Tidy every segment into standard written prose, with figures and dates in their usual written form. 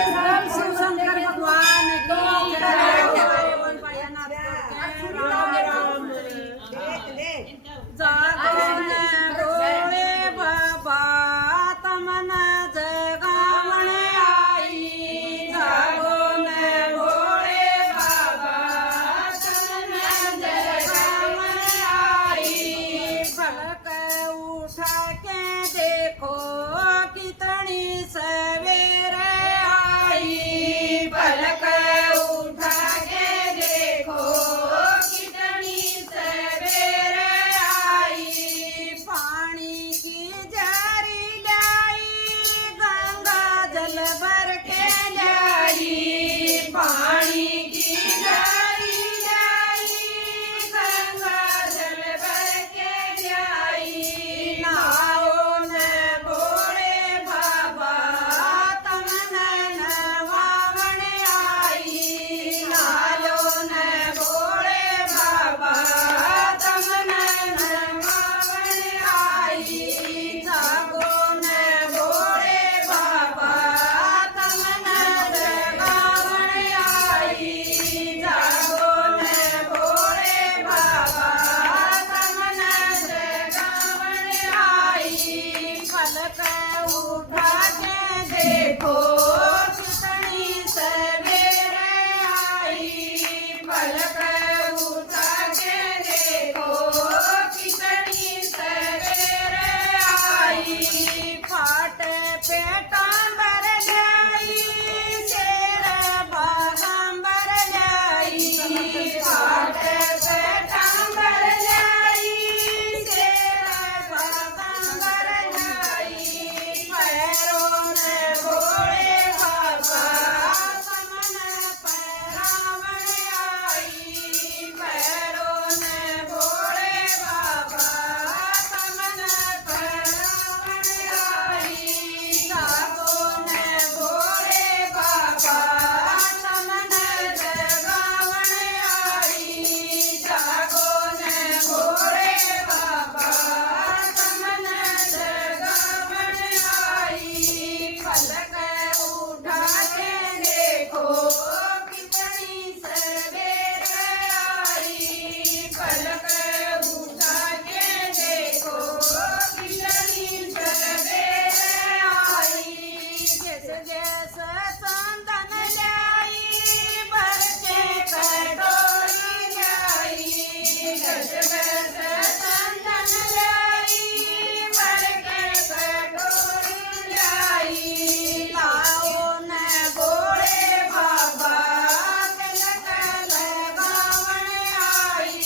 शिव शंकर भगवान की जागो ने डोळे बाबा तमना जगावणे आई जागो ने डोळे बाबा तमना जगावणे आई पलक उठा के देखो कितनी सवेर आई पलक उठा के देखो कितनी सवेर आई पानी की जारी लाई गंगा जल भर के लाई पानी की जारी लाई गंगा जल भर के लाई नाओ ने बोले बाबा तमने नवावण आई नालो ने बोले बाबा तमने नवावण आई जागो ने बोले बाबा तमने जगावण आई जागो ने बोले बाबा तमने जगावण आई पलक उठा के देखो कितनी सवेर आई पलक उठा के देखो कितनी सवेर आई फाट पेटांबर जाई शेर बागंबर जाई फाट पेटांबर जाई शेर बागंबर जाई पैरों ने बोले बाबा तमने पैरावण आई पैरों ने बोले बाबा तमने पैरावण आई जागो ने बोले बाबा तमने जगावण आई जागो ने बोले बाबा तमने जगावण आई पलक उठा के देखो कितनी सवेर आई पलक उठा के देखो कितनी सवेर आई जैसे जैसे चंदन लाई भर के कटोरी लाई जैसे जैसे चंदन लाई भर के कटोरी लाई लाओ ने बोले बाबा तिलक लगावण आई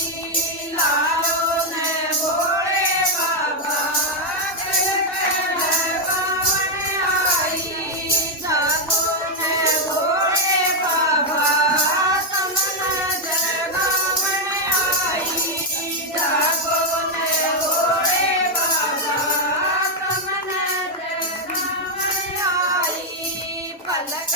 लाओ ने बोले बाबा तिलक लगावण आई जागो ने बोले बाबा तमने जगावण आई जागो ने बोले बाबा तमने जगावण आई पलक